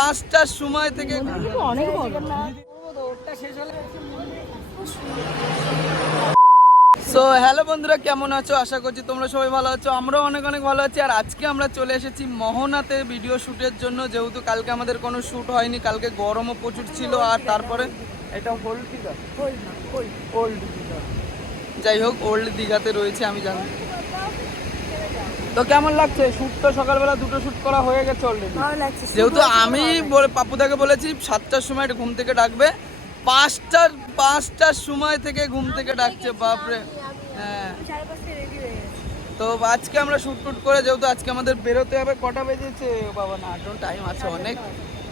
পাঁচটার সময় থেকে অনেক সো হ্যালো বন্ধুরা কেমন আছো? আশা করছি তোমরা সবাই ভালো আছো আমরাও অনেক অনেক ভালো আছি। আর আজকে আমরা চলে এসেছি মোহনাতে ভিডিও শ্যুটের জন্য। যেহেতু কালকে আমাদের কোনো শ্যুট হয়নি কালকে গরমও প্রচুর ছিল। আর তারপরে এটা হোল্ড ওল্ড দীঘা। যাই হোক ওল্ড দীঘাতে রয়েছে আমি জানি। তো কেমন লাগছে? শ্যুট তো সকালবেলা দুটো শ্যুট করা হয়ে গেছে অলরেডি ভালো লাগছে যেহেতু আমি বলে- পাপ্পুদাকে বলেছি সাতটার সময় ঘুম থেকে ডাকবে। পাঁচটার পাঁচটার সময় থেকে ঘুম থেকে ডাকছে বাপরে। হ্যাঁ। হয়ে তো আজকে আমরা শুট টুট করে যেহেতু আজকে আমাদের বেরোতে হবে কটা বেজেছে? ও বাবা না এখন টাইম আছে অনেক।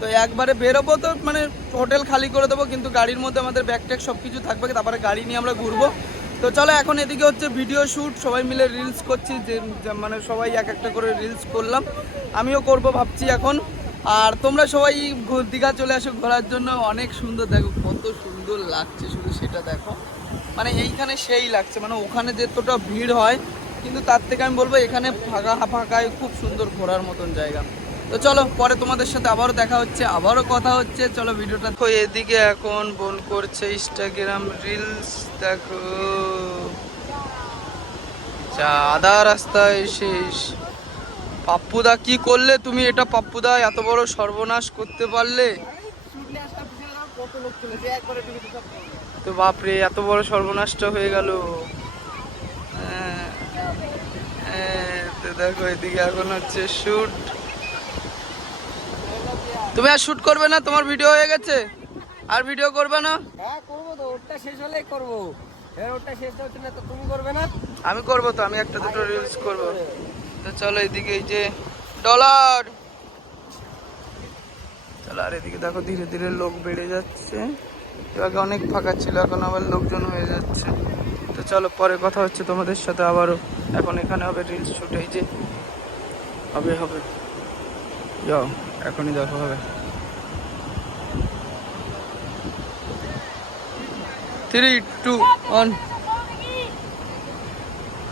তো একবারে বেরোবো তো মানে হোটেল খালি করে দেবো কিন্তু গাড়ির মধ্যে আমাদের ব্যাগ ট্যাগ সব কিছু থাকবে তারপরে গাড়ি নিয়ে আমরা ঘুরবো। তো চলো এখন এদিকে হচ্ছে ভিডিও শ্যুট সবাই মিলে রিলস করছি, যে মানে সবাই এক একটা করে রিলস করলাম। আমিও করব ভাবছি এখন। আর তোমরা সবাই দীঘা চলে আসো ঘোরার জন্য। অনেক সুন্দর, দেখো কত সুন্দর লাগছে শুধু সেটা দেখো। মানে এইখানে সেই লাগছে মানে ওখানে যতটা ভিড় হয়, কিন্তু তার থেকে আমি বলব এখানে ফাঁকা, ফাঁকায় খুব সুন্দর ঘোরার মতন জায়গা। তো চলো পরে তোমাদের সাথে আবারও দেখা হচ্ছে আবারও কথা হচ্ছে। চলো ভিডিওটা দেখো। এদিকে এখন বোন করছে ইনস্টাগ্রাম রিলস দেখো। যা আধা রাস্তায় শেষ। পাপ্পুদা কি করলে তুমি? এটা পাপ্পুদা এত বড় সর্বনাশ করতে পারলে? তো বাপরে এত বড় সর্বনাশটা হয়ে গেল। হ্যাঁ, হ্যাঁ, দেখো এদিকে এখন হচ্ছে শুট তুমি আর শুট করবে না তোমার ভিডিও হয়ে গেছে? আর ভিডিও করবে না? হ্যাঁ করব তো ওটা শেষ হলেই করব। এবার ওটা শেষ হচ্ছে না তো তুমি করবে না? আমি করব তো আমি একটা দুটো রিলস করব। তো চলো এদিকে এই যে ডলার। চলো আর এদিকে দেখো ধীরে ধীরে লোক বেড়ে যাচ্ছে। এবার অনেক ফাঁকা ছিল এখন আবার লোকজন হয়ে যাচ্ছে। তো চলো পরে কথা হচ্ছে তোমাদের সাথে আবারও। এখন এখানে হবে রিলস শুট এই যে হবে হবে। যাও। এখনই দেখো হবে। Three two one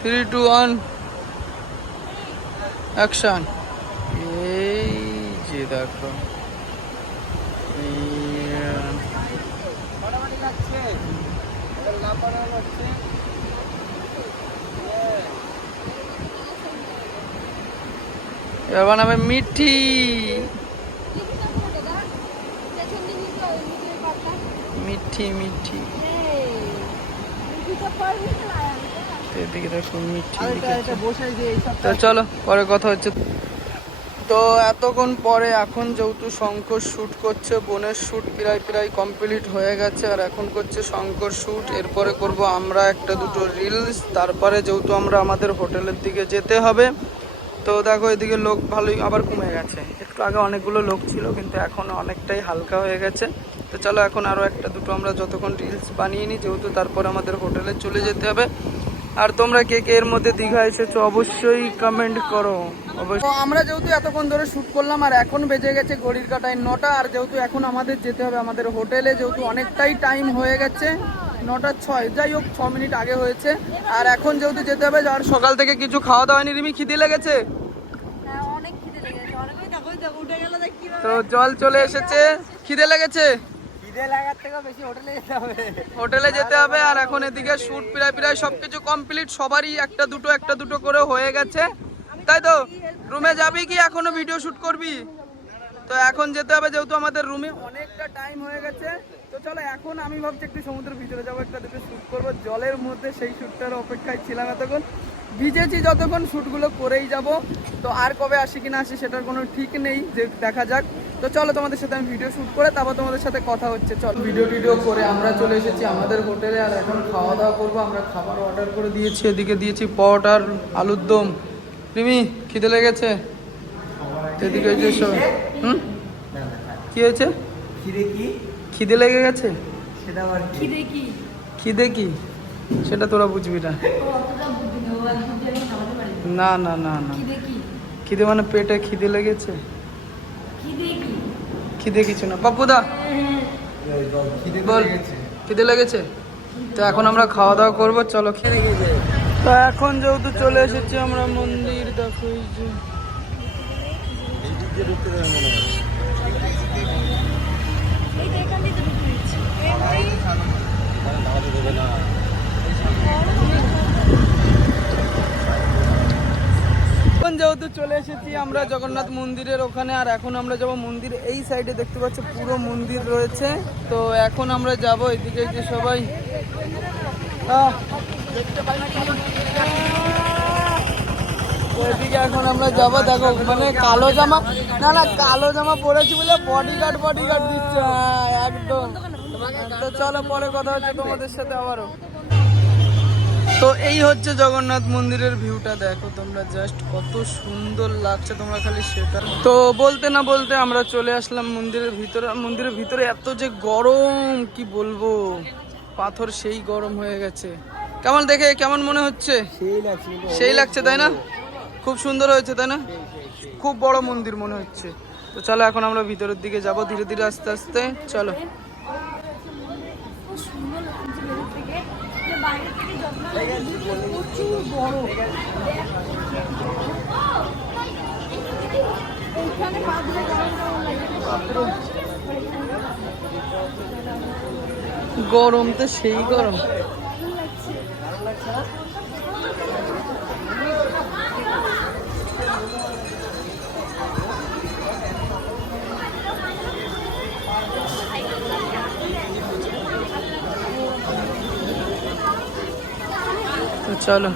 three two one action এই যে দেখো। এই, ফাটাফাটি লাগছে নাম বানানো হচ্ছে এবার বানাবে মিঠি। মিঠি মিঠি। তো এদিকে দেখো মিঠি তো চলো পরে কথা হচ্ছে। তো এতক্ষণ পরে এখন যেহেতু শঙ্কর শ্যুট করছে বোনের শ্যুট প্রায় প্রায় কমপ্লিট হয়ে গেছে আর এখন করছে শঙ্কর শ্যুট। এরপরে করব আমরা একটা দুটো রিলস তারপরে যেহেতু আমরা আমাদের হোটেলের দিকে যেতে হবে তো দেখো, এদিকে লোক ভালোই আবার কমে গেছে। একটু আগে অনেকগুলো লোক ছিল, কিন্তু এখন অনেকটাই হালকা হয়ে গেছে। তো চলো, এখন আরও একটা দুটো আমরা যতক্ষণ রিলস বানিয়ে নিই, যেহেতু তারপর আমাদের হোটেলে চলে যেতে হবে। আর তোমরা কে কে এর মধ্যে দীঘা এসেছ, অবশ্যই কমেন্ট করো। অবশ্যই। আমরা যেহেতু এতক্ষণ ধরে শ্যুট করলাম, আর এখন বেজে গেছে ঘড়ির কাটায় নটা, আর যেহেতু এখন আমাদের যেতে হবে আমাদের হোটেলে, যেহেতু অনেকটাই টাইম হয়ে গেছে নটা ছয়। যাই হোক ছ মিনিট আগে হয়েছে। আর এখন যেহেতু যেতে হবে আর সকাল থেকে কিছু খাওয়া দাওয়া হয়নি রিমি খিদে লেগেছে? হ্যাঁ তো জল চলে এসেছে। খিদে লেগেছে? খিদে লাগার থেকে বেশি হোটেলে যেতে হবে। হোটেলে যেতে হবে আর এখন এদিকে শুট প্রায় প্রায় সবকিছু কমপ্লিট। সবারই একটা দুটো একটা দুটো করে হয়ে গেছে। তাই তো? রুমে যাবি কি এখনও ভিডিও শুট করবি? তো এখন যেতে হবে যেহেতু আমাদের রুমে অনেকটা টাইম হয়ে গেছে। তো চলো এখন আমি ভাবছি একটু সমুদ্রের ভিতরে যাব একটা দুটো শ্যুট করব। জলের মধ্যে সেই শ্যুটটার অপেক্ষায় ছিলাম এতক্ষণ। ভিজেছি যতক্ষণ শ্যুটগুলো করেই যাব। তো আর কবে আসি কিনা আসি সেটার কোনো ঠিক নেই যে দেখা যাক। তো চলো তোমাদের সাথে আমি ভিডিও শ্যুট করে তারপর তোমাদের সাথে কথা হচ্ছে। চলো। ভিডিও টিডিও করে আমরা চলে এসেছি আমাদের হোটেলে আর এখন খাওয়া দাওয়া করব। আমরা খাবার অর্ডার করে দিয়েছি এদিকে দিয়েছি পট আর আলুর দম। রিমি খিদে লেগেছে? এদিকে হুম? কি হয়েছে? খিদে কি? খিদে লেগে গেছে? সেটা আবার খিদে কি? খিদে কি? সেটা তোরা বুঝবি না। না। না। না না খিদে মানে পেটে খিদে লেগেছে? খিদে কিছু না। পাপ্পুদা খিদে বল খিদে লেগেছে? তো এখন আমরা খাওয়া দাওয়া করব চলো খেয়ে তো এখন যেহেতু চলে এসেছি আমরা মন্দির দেখো এই যে। যেহেতু চলে এসেছি আমরা জগন্নাথ মন্দিরের ওখানে, আর এখন আমরা যাব মন্দির এই সাইডে, দেখতে পাচ্ছি পুরো মন্দির রয়েছে। তো এখন আমরা যাব এদিকে যে সবাই। আহ! এদিকে এখন আমরা যাব দেখো মানে কালো জামা। না না কালো জামা পরেছি বলে বডিগার্ড বডিগার্ড দিচ্ছে। হ্যাঁ, একদম। তো চলো পরে কথা হচ্ছে তোমাদের সাথে আবারও। তো এই হচ্ছে জগন্নাথ মন্দিরের ভিউটা দেখো তোমরা জাস্ট কত সুন্দর লাগছে তোমরা খালি সেটা। তো বলতে না বলতে আমরা চলে আসলাম মন্দিরের ভিতরে। মন্দিরের ভিতরে এত যে গরম কি বলব? পাথর সেই গরম হয়ে গেছে। কেমন দেখে? কেমন মনে হচ্ছে? সেই লাগছে সেই লাগছে তাই না? খুব সুন্দর হয়েছে, তাই না? খুব বড় মন্দির মনে হচ্ছে। তো চলো, এখন আমরা ভিতরের দিকে যাব, ধীরে ধীরে আস্তে আস্তে। চলো। গরম তো সেই গরম। থেকে যে বাইরে থেকে যতটা লাগে ভিতরে প্রচুর বড় এইখানে পা দিলে কেমন কেমন লাগে গরম তো সেই গরম তো চলো।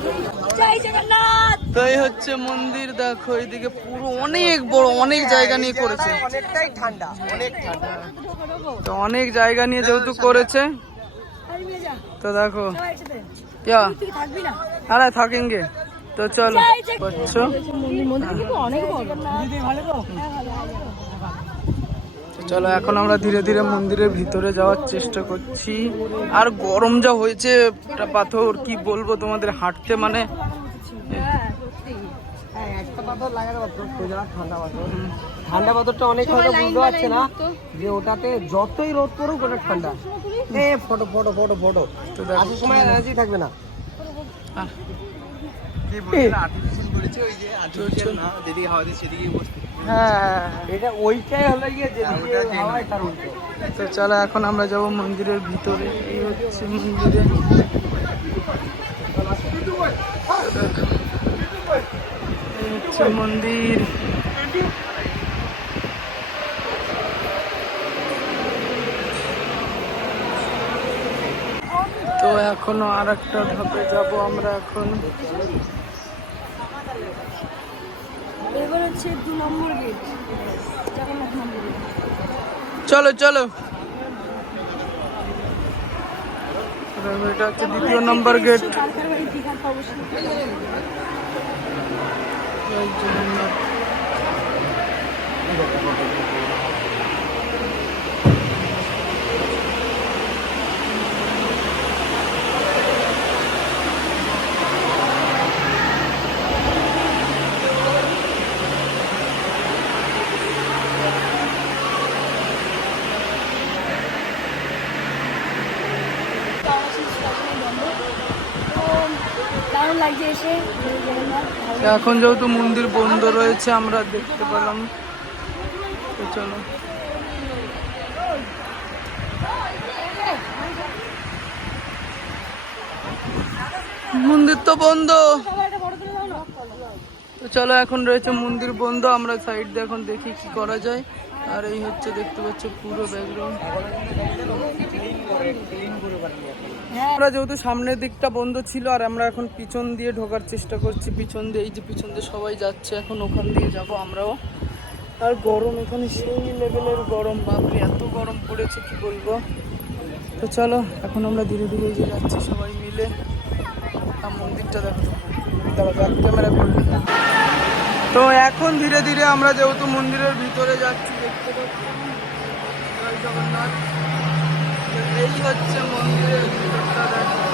তাই হচ্ছে মন্দির দেখো এইদিকে পুরো অনেক বড় অনেক জায়গা নিয়ে করেছে। তো অনেক জায়গা নিয়ে যেহেতু করেছে তো দেখো। হ্যাঁ আরে গে তো চলো করছ? অনেক চলো এখন আমরা ধীরে ধীরে মন্দিরের ভিতরে যাওয়ার চেষ্টা করছি। আর গরম যা হয়েছে পাথর কি বলব তোমাদের হাঁটতে মানে ঠান্ডা পাথর ঠান্ডা পাথরটা অনেক হয়তো বুঝতে পারছে না যে ওটাতে যতই রোদ পড়ুক ওটা ঠান্ডা। এ ফটো ফটো ফটো ফটো। আসার সময় এনার্জি থাকবে না। যেদিকে উল্টো হ্যাঁ। তো চলো এখন আমরা যাব মন্দিরের ভিতরে। এই হচ্ছে মন্দিরে। হচ্ছে মন্দির। তো এখনও আর একটা ধাপে যাব আমরা এখন। এবার হচ্ছে দু নম্বর গেট জগন্নাথ মন্দির চলো চলো। এটা হচ্ছে দ্বিতীয় নম্বর গেট জগন্নাথ এখন যেহেতু মন্দির বন্ধ রয়েছে, আমরা দেখতে পেলাম। চলো। মন্দির তো বন্ধ। তো চলো, এখন রয়েছে মন্দির বন্ধ। আমরা সাইড দিয়ে এখন দেখি কি করা যায়। আর এই হচ্ছে, দেখতে পাচ্ছ পুরো ব্যাকগ্রাউন্ড আমরা যেহেতু সামনের দিকটা বন্ধ ছিল আর আমরা এখন পিছন দিয়ে ঢোকার চেষ্টা করছি, পিছন দিয়ে, এই যে পিছন দিয়ে সবাই যাচ্ছে, এখন ওখান দিয়ে যাব আমরাও। আর গরম এখানে সেই লেভেলের গরম, বাপরে, এত গরম পড়েছে, কি বলব? তো চলো, এখন আমরা ধীরে ধীরে এই যে যাচ্ছি সবাই মিলে। আর মন্দিরটা দেখো ক্যামেরা করবি। তো এখন ধীরে ধীরে আমরা যেহেতু মন্দিরের ভিতরে যাচ্ছি, দেখতে পাচ্ছি? জগন্নাথ। এই হচ্ছে মন্দিরের ভিতরটা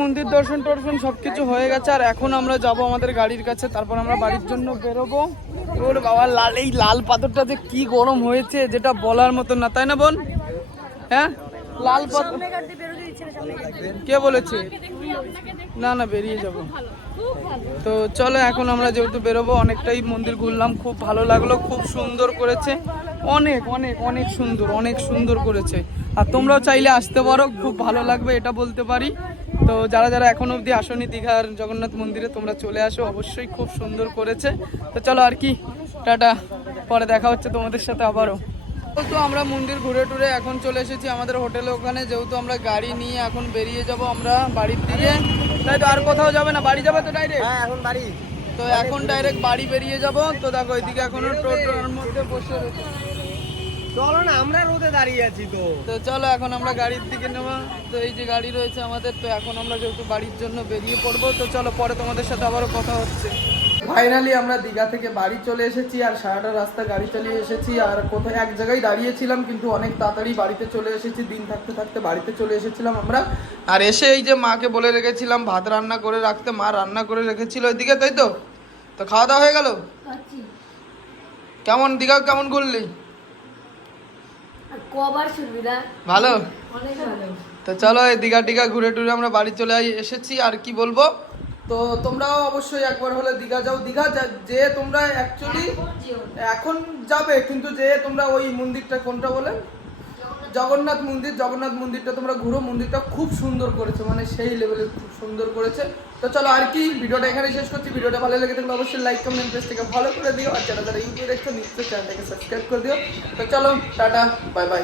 মন্দির দর্শন টর্শন সবকিছু হয়ে গেছে আর এখন আমরা যাব আমাদের গাড়ির কাছে তারপর আমরা বাড়ির জন্য বেরোবো। ওর বাবা লাল এই লাল পাথরটা যে কি গরম হয়েছে যেটা বলার মতো না তাই না বোন? হ্যাঁ? লাল পাথর কে বলেছে? না না বেরিয়ে যাব। তো চলো এখন আমরা যেহেতু বেরোবো অনেকটাই মন্দির ঘুরলাম খুব ভালো লাগল খুব সুন্দর করেছে। অনেক অনেক অনেক সুন্দর অনেক সুন্দর করেছে। আর তোমরাও চাইলে আসতে পারো খুব ভালো লাগবে এটা বলতে পারি। তো যারা যারা এখন অবধি আসনি দীঘার জগন্নাথ মন্দিরে তোমরা চলে আসো অবশ্যই খুব সুন্দর করেছে। তো চলো আর কি টাটা। পরে দেখা হচ্ছে তোমাদের সাথে আবারও। তো আমরা মন্দির ঘুরে টুরে এখন চলে এসেছি আমাদের হোটেলে ওখানে যেহেতু আমরা গাড়ি নিয়ে এখন বেরিয়ে যাব আমরা বাড়ির দিকে। তাই তো আর কোথাও যাবে না বাড়ি যাবে তো ডাইরেক্ট হ্যাঁ এখন বাড়ি। তো এখন ডাইরেক্ট বাড়ি বেরিয়ে যাব। তো দেখো ওইদিকে এখনও টোটোর মধ্যে বসে রয়েছে। চলো না আমরা রোদে দাঁড়িয়ে আছি তো। তো চলো এখন আমরা গাড়ির দিকে নেব তো এই যে গাড়ি রয়েছে আমাদের তো এখন আমরা যেহেতু বাড়ির জন্য বেরিয়ে পড়ব তো চলো পরে তোমাদের সাথে আবারও কথা হচ্ছে। ফাইনালি আমরা দীঘা থেকে বাড়ি চলে এসেছি আর সারাটা রাস্তা গাড়ি চালিয়ে এসেছি আর কোথায় এক জায়গায় দাঁড়িয়েছিলাম কিন্তু অনেক তাড়াতাড়ি বাড়িতে চলে এসেছি দিন থাকতে থাকতে বাড়িতে চলে এসেছিলাম আমরা। আর এসে এই যে মাকে বলে রেখেছিলাম ভাত রান্না করে রাখতে মা রান্না করে রেখেছিল ওইদিকে তাই তো? তো খাওয়া দাওয়া হয়ে গেল? কেমন দীঘা কেমন ঘুরলি? কবার ভালো? অনেক ভালো। তো চলো এই দীঘা টিঘা ঘুরে টুরে আমরা বাড়ি চলে এসেছি আর কি বলব? তো তোমরাও অবশ্যই একবার হলে দীঘা যাও। দীঘা যা- যে তোমরা অ্যাকচুয়ালি এখন যাবে কিন্তু যে তোমরা ওই মন্দিরটা কোনটা বলে? জগন্নাথ। মন্দির। জগন্নাথ মন্দিরটা তোমরা ঘুরো। মন্দিরটা খুব সুন্দর করেছে। মানে সেই লেভেলে খুব সুন্দর করেছে। তো চলো আর কি, ভিডিওটা এখানে শেষ করছি। ভিডিওটা ভালো লেগে থাকলে অবশ্যই লাইক কমেন্ট পেজটাকে ফলো করে দিও। আর যারা যারা ইউটিউবে দেখছ, নিশ্চয়ই চ্যানেলটাকে সাবস্ক্রাইব করে দিও। তো চলো, টাটা বাই বাই